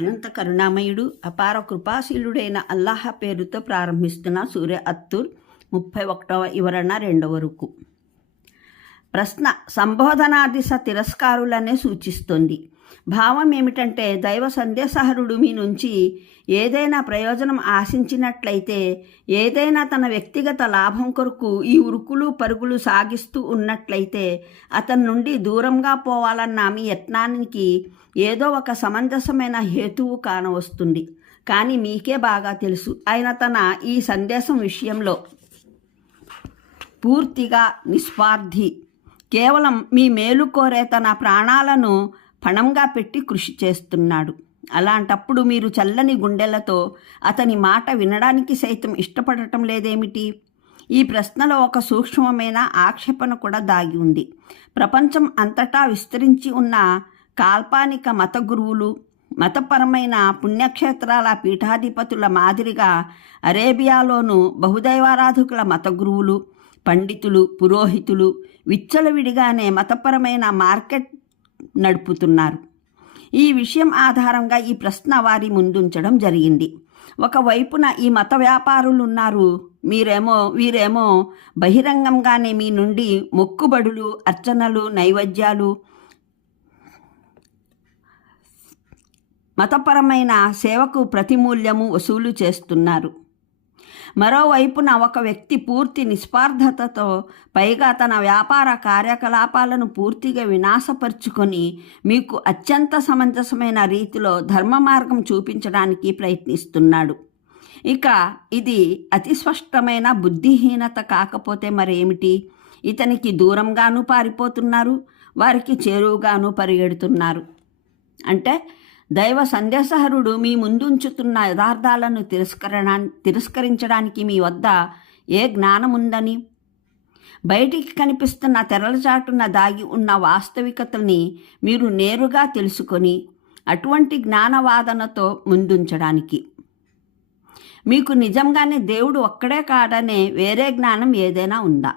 అనంత కరుణామయుడు అపార కృపాశీలుడైన అల్లాహ పేరుతో ప్రారంభిస్తున్న సూర్య అత్తూర్ ముప్పై ఒకటవ వివరణ రెండవ రుకు. ప్రశ్న సంబోధనాదిశ తిరస్కారులనే సూచిస్తుంది. భావం ఏమిటంటే దైవ సందేశహరుడు మీ నుంచి ఏదైనా ప్రయోజనం ఆశించినట్లయితే ఏదైనా తన వ్యక్తిగత లాభం కొరకు ఈ ఉరుకులు పరుగులు సాగిస్తూ ఉన్నట్లయితే అతని నుండి దూరంగా పోవాలన్న మీ యత్నానికి ఏదో ఒక సమంజసమైన హేతువు కానవస్తుంది. కానీ మీకే బాగా తెలుసు. ఆయన తన ఈ సందేశం విషయంలో పూర్తిగా నిస్వార్థి. కేవలం మీ మేలు కోరే తన ప్రాణాలను పణంగా పెట్టి కృషి చేస్తున్నాడు. అలాంటప్పుడు మీరు చల్లని గుండెలతో అతని మాట వినడానికి సైతం ఇష్టపడటం లేదేమిటి? ఈ ప్రశ్నలో ఒక సూక్ష్మమైన ఆక్షేపణ కూడా దాగి ఉంది. ప్రపంచం అంతటా విస్తరించి ఉన్న కాల్పానిక మత గురువులు మతపరమైన పుణ్యక్షేత్రాల పీఠాధిపతుల మాదిరిగా అరేబియాలోనూ బహుదైవారాధకుల మత గురువులు పండితులు పురోహితులు విచ్చలవిడిగానే మతపరమైన మార్కెట్ నడుపుతున్నారు. ఈ విషయం ఆధారంగా ఈ ప్రశ్న వారి ముందుంచడం జరిగింది. ఒకవైపున ఈ మత వ్యాపారులు ఉన్నారు మీరేమో వీరేమో బహిరంగంగానే మీ నుండి మొక్కుబడులు అర్చనలు నైవేద్యాలు మతపరమైన సేవకు ప్రతిమూల్యము వసూలు చేస్తున్నారు. మరోవైపున ఒక వ్యక్తి పూర్తి నిస్వార్థతతో పైగా తన వ్యాపార కార్యకలాపాలను పూర్తిగా వినాశపరుచుకొని మీకు అత్యంత సమంజసమైన రీతిలో ధర్మ మార్గం చూపించడానికి ప్రయత్నిస్తున్నాడు. ఇక ఇది అతి స్పష్టమైన బుద్ధిహీనత కాకపోతే మరేమిటి? ఇతనికి దూరంగాను పారిపోతున్నారు వారికి చేరువుగాను పరిగెడుతున్నారు. అంటే దైవ సందేశహరుడు మీ ముందుంచుతున్న యథార్థాలను తిరస్కరణ తిరస్కరించడానికి మీ వద్ద ఏ జ్ఞానం ఉందని బయటికి కనిపిస్తున్న తెరల చాటున దాగి ఉన్న వాస్తవికతని మీరు నేరుగా తెలుసుకొని అటువంటి జ్ఞానవాదనతో ముందుంచడానికి. మీకు నిజంగానే దేవుడు ఒక్కడే కాడనే వేరే జ్ఞానం ఏదైనా ఉందా?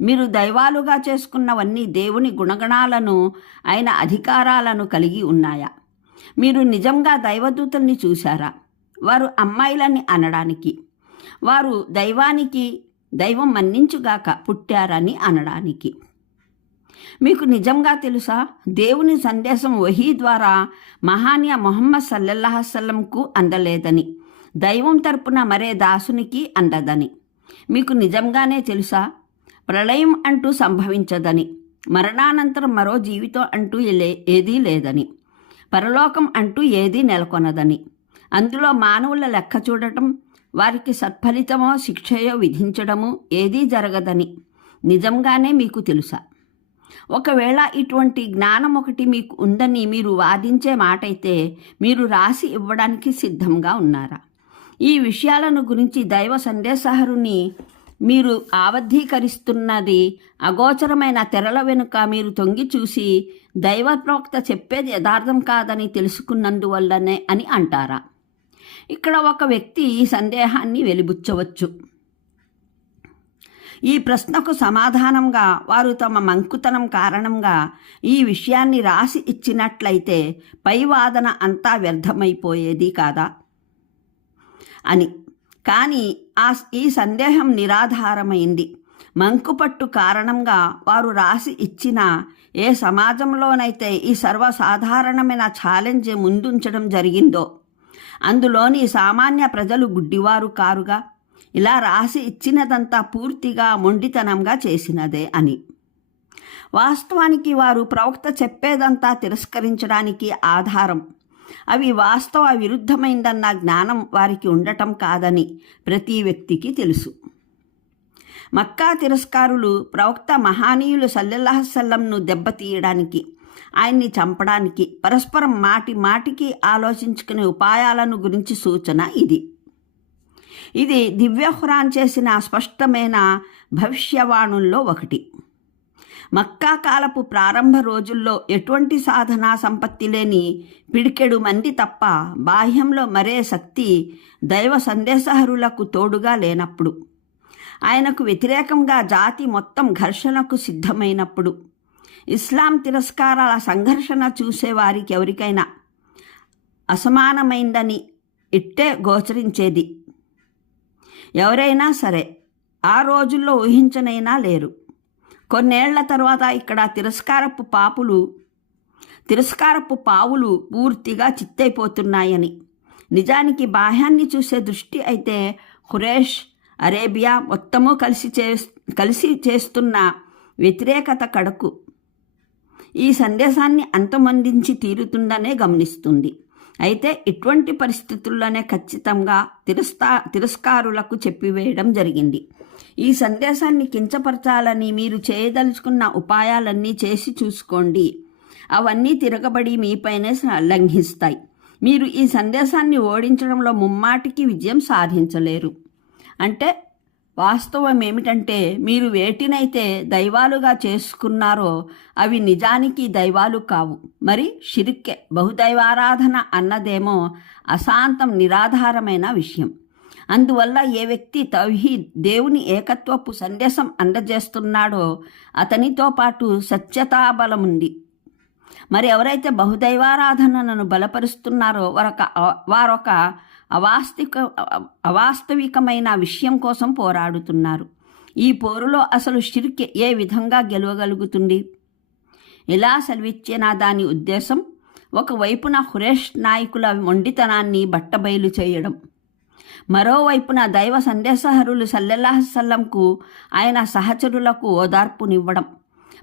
మీరు దైవాలుగా చేసుకున్నవన్నీ దేవుని గుణగణాలను ఆయన అధికారాలను కలిగి ఉన్నాయా? మీరు నిజంగా దైవదూతల్ని చూశారా? వారు అమ్మాయిలని అనడానికి. వారు దైవానికి దైవం మన్నించుగాక పుట్టారని అనడానికి. మీకు నిజంగా తెలుసా? దేవుని సందేశం వహీ ద్వారా మహానియ మొహమ్మద్ సల్లల్లాహసల్లంకు అందలేదని దైవం తరపున మరే దాసునికి అందదని. మీకు నిజంగానే తెలుసా? ప్రళయం అంటూ సంభవించదని మరణానంతరం మరో జీవితం అంటూ ఏదీ లేదని. పరలోకం అంటూ ఏదీ నెలకొనదని. అందులో మానవుల లెక్క చూడటం వారికి సత్ఫలితమో శిక్షయో విధించడము ఏదీ జరగదని నిజంగానే మీకు తెలుసా? ఒకవేళ ఇటువంటి జ్ఞానం ఒకటి మీకు ఉందని మీరు వాదించే మాటైతే మీరు రాసి ఇవ్వడానికి సిద్ధంగా ఉన్నారా? ఈ విషయాలను గురించి దైవ సందేశహరుని మీరు ఆవద్ధీకరిస్తున్నది అగోచరమైన తెరల వెనుక మీరు తొంగి చూసి దైవప్రవక్త చెప్పేది యథార్థం కాదని తెలుసుకున్నందువల్లనే అని అంటారా? ఇక్కడ ఒక వ్యక్తి ఈ సందేహాన్ని వెలిబుచ్చవచ్చు. ఈ ప్రశ్నకు సమాధానంగా వారు తమ మంకుతనం కారణంగా ఈ విషయాన్ని రాసి ఇచ్చినట్లయితే పై వాదన అంతా వ్యర్థమైపోయేది కాదా? అని కానీ ఆ ఈ సందేహం నిరాధారమైంది. మంకుపట్టు కారణంగా వారు రాసి ఇచ్చిన ఏ సమాజంలోనైతే ఈ సర్వసాధారణమైన ఛాలెంజ్ ముందుంచడం జరిగిందో అందులోని సామాన్య ప్రజలు గుడ్డివారు కారుగా ఇలా రాసి ఇచ్చినదంతా పూర్తిగా మొండితనంగా చేసినదే అని. వాస్తవానికి వారు ప్రవక్త చెప్పేదంతా తిరస్కరించడానికి ఆధారం అవి వాస్తవ విరుద్ధమైందన్న జ్ఞానం వారికి ఉండటం కాదని ప్రతి వ్యక్తికి తెలుసు. మక్కా తిరస్కారులు ప్రవక్త మహానీయులు సల్లెల్లాహసల్లంను దెబ్బతీయడానికి ఆయన్ని చంపడానికి పరస్పరం మాటి మాటికి ఆలోచించుకునే ఉపాయాలను గురించి సూచన ఇది. ఇది దివ్యహురాన్ చేసిన స్పష్టమైన భవిష్యవాణుల్లో ఒకటి. మక్కా కాలపు ప్రారంభ రోజుల్లో ఎటువంటి సాధనా సంపత్తి లేని పిడికెడు మంది తప్ప బాహ్యంలో మరే శక్తి దైవ సందేశహరులకు తోడుగా లేనప్పుడు ఆయనకు వ్యతిరేకంగా జాతి మొత్తం ఘర్షణకు సిద్ధమైనప్పుడు ఇస్లాం తిరస్కారాల సంఘర్షణ చూసేవారికి ఎవరికైనా అసమానమైందని ఇట్టే గోచరించేది. ఎవరైనా సరే ఆ రోజుల్లో ఊహించనైనా లేరు. కొన్నేళ్ళ తర్వాత ఇక్కడ తిరస్కారపు పాపులు తిరస్కారపు పావులు పూర్తిగా చిత్తైపోతున్నాయని. నిజానికి బాహ్యాన్ని చూసే దృష్టి అయితే హురేష్ అరేబియా మొత్తము కలిసి చే కలిసి చేస్తున్న వ్యతిరేకత కడకు. ఈ సందేశాన్ని అంతమందించి తీరుతుందనే గమనిస్తుంది. అయితే ఇటువంటి పరిస్థితుల్లోనే ఖచ్చితంగా తిరస్కా తిరస్కారులకు చెప్పివేయడం జరిగింది. ఈ సందేశాన్ని కించపరచాలని మీరు చేయదలుచుకున్న ఉపాయాలన్నీ చేసి చూసుకోండి. అవన్నీ తిరగబడి మీపైనే లంఘిస్తాయి. మీరు ఈ సందేశాన్ని ఓడించడంలో ముమ్మాటికి విజయం సాధించలేరు. అంటే వాస్తవం ఏమిటంటే మీరు వేటినైతే దైవాలుగా చేసుకున్నారో అవి నిజానికి దైవాలు కావు. మరి షిరిక్కే బహుదైవారాధన అన్నదేమో అశాంతం నిరాధారమైన విషయం. అందువల్ల ఏ వ్యక్తి తౌహీద్ దేవుని ఏకత్వపు సందేశం అందజేస్తున్నాడో అతనితో పాటు సత్యతాబలముంది. మరి ఎవరైతే బహుదైవారాధనను బలపరుస్తున్నారో వారొక వారొక అవాస్తిక అవాస్తవికమైన విషయం కోసం పోరాడుతున్నారు. ఈ పోరులో అసలు షిర్క్ ఏ విధంగా గెలవగలుగుతుంది? ఇలా సెలవిచ్చిన దాని ఉద్దేశం? ఒకవైపున హురేష్ నాయకుల మొండితనాన్ని బట్టబయలు చేయడం. మరోవైపున దైవ సందేశహరులు సల్లెల్లాహసల్లంకు ఆయన సహచరులకు ఓదార్పునివ్వడం.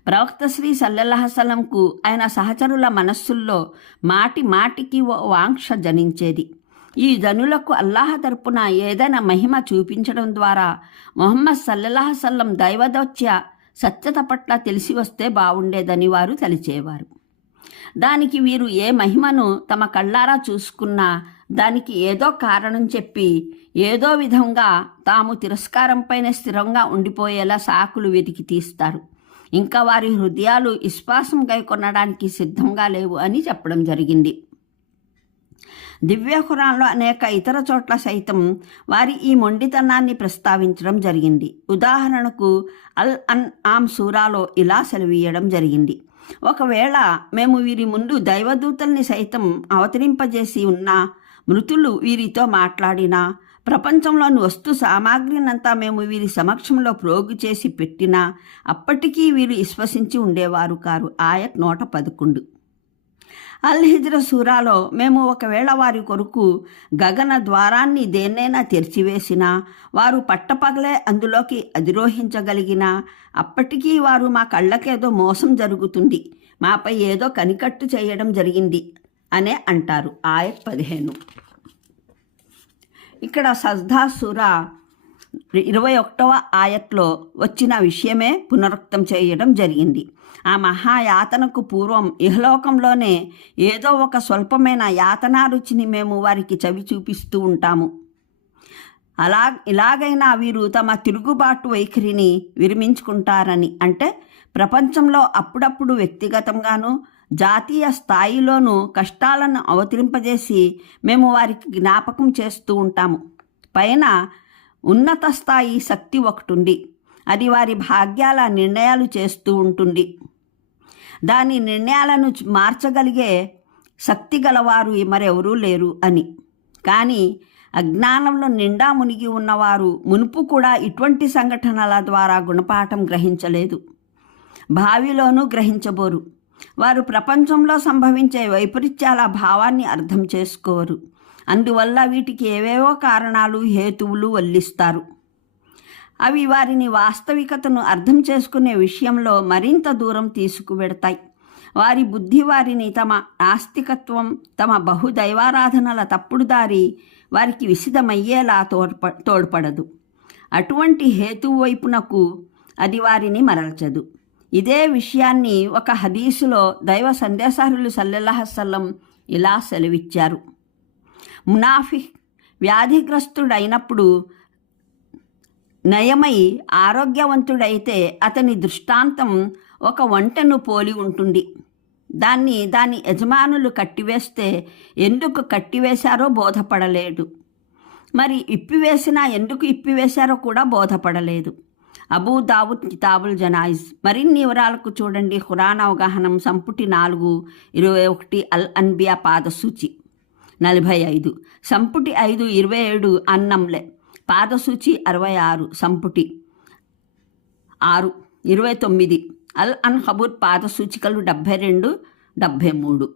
ప్రవక్త శ్రీ సల్లెల్లాహసల్లంకు ఆయన సహచరుల మనస్సుల్లో మాటి మాటికి ఓ వాంక్ష జనించేది. ఈ జనులకు అల్లాహ తరపున ఏదైనా మహిమ చూపించడం ద్వారా మొహమ్మద్ సల్లెల్లాహసల్లం దైవదోత్య సత్యత పట్ల తెలిసి వస్తే బాగుండేదని వారు తలిచేవారు. దానికి వీరు ఏ మహిమను తమ కళ్ళారా చూసుకున్నా దానికి ఏదో కారణం చెప్పి ఏదో విధంగా తాము తిరస్కారంపైన స్థిరంగా ఉండిపోయేలా సాకులు వెతికి తీస్తారు. ఇంకా వారి హృదయాలు విశ్వాసం గైకొనడానికి సిద్ధంగా లేవు అని చెప్పడం జరిగింది. దివ్యహురాన్లో అనేక ఇతర చోట్ల సైతం వారి ఈ మొండితనాన్ని ప్రస్తావించడం జరిగింది. ఉదాహరణకు అల్ అన్ ఆమ్ సూరాలో ఇలా సెలవీయడం జరిగింది. ఒకవేళ మేము వీరి ముందు దైవదూతల్ని సైతం అవతరింపజేసి ఉన్న మృతులు వీరితో మాట్లాడినా ప్రపంచంలోని వస్తు సామాగ్రినంతా మేము వీరి సమక్షంలో ప్రోగు చేసి పెట్టినా అప్పటికీ వీరు విశ్వసించి ఉండేవారు కారు. ఆయత్ నూట పదకొండు. అల్ హిజ్ర సూరాలో మేము ఒకవేళ వారి కొరకు గగన ద్వారాన్ని దేన్నైనా తెరిచివేసినా వారు పట్టపగలే అందులోకి అధిరోహించగలిగినా అప్పటికీ వారు మా కళ్ళకేదో మోసం జరుగుతుంది మాపై ఏదో కనికట్టు చేయడం జరిగింది అనే అంటారు ఆయ పదిహేను. ఇక్కడ సజ్దా సూరా ఇరవై ఒకటవ ఆయట్లో వచ్చిన విషయమే పునరుక్తం చేయడం జరిగింది. ఆ మహాయాతనకు పూర్వం ఇహలోకంలోనే ఏదో ఒక స్వల్పమైన యాతనా రుచిని మేము వారికి చవి చూపిస్తూ ఉంటాము. అలా ఇలాగైనా వీరు తమ తిరుగుబాటు వైఖరిని విరమించుకుంటారని అంటే ప్రపంచంలో అప్పుడప్పుడు వ్యక్తిగతంగాను జాతీయ స్థాయిలోనూ కష్టాలను అవతరింపజేసి మేము వారికి జ్ఞాపకం చేస్తూ ఉంటాము. పైన ఉన్నత స్థాయి శక్తి ఒకటుంది. అది వారి భాగ్యాల నిర్ణయాలు చేస్తూ ఉంటుంది. దాని నిర్ణయాలను మార్చగలిగే శక్తి గలవారు మరెవరూ లేరు అని. కానీ అజ్ఞానంలో నిండా మునిగి ఉన్నవారు మునుపు కూడా ఇటువంటి సంఘటనల ద్వారా గుణపాఠం గ్రహించలేదు. భావిలోనూ గ్రహించబోరు. వారు ప్రపంచంలో సంభవించే వైపరీత్యాల భావాన్ని అర్థం చేసుకోరు. అందువల్ల వీటికి ఏవేవో కారణాలు హేతువులు వల్లిస్తారు. అవి వారిని వాస్తవికతను అర్థం చేసుకునే విషయంలో మరింత దూరం తీసుకువెడతాయి. వారి బుద్ధి వారిని తమ నాస్తికత్వం తమ బహుదైవారాధనల తప్పుడు దారి వారికి విసిదమయ్యేలా తోడ్ప తోడ్పడదు. అటువంటి హేతు వైపునకు అది వారిని మరల్చదు. ఇదే విషయాన్ని ఒక హదీసులో దైవ సందేశారులు సల్లెల్లాహసల్లం ఇలా సెలవిచ్చారు. మునాఫి వ్యాధిగ్రస్తుడైనప్పుడు నయమై ఆరోగ్యవంతుడైతే అతని దృష్టాంతం ఒక వంటను పోలి ఉంటుంది. దాన్ని దాని యజమానులు కట్టివేస్తే ఎందుకు కట్టివేశారో బోధపడలేదు. మరి ఇప్పివేసినా ఎందుకు ఇప్పివేశారో కూడా బోధపడలేదు. అబూ దావుద్ కితాబుల్ జనాయిజ్. మరిన్ని వివరాలకు చూడండి. హురాన్ అవగాహనం సంపుటి నాలుగు ఇరవై ఒకటి అల్ అన్బియా పాదసూచి. నలభై ఐదు. సంపుటి ఐదు ఇరవై ఏడు అన్నంలే. పాదసూచి అరవై ఆరు. సంపుటి ఆరు ఇరవై తొమ్మిది. అల్ అన్ హబూర్ పాద సూచికలు డెబ్భై రెండు డెబ్భై మూడు.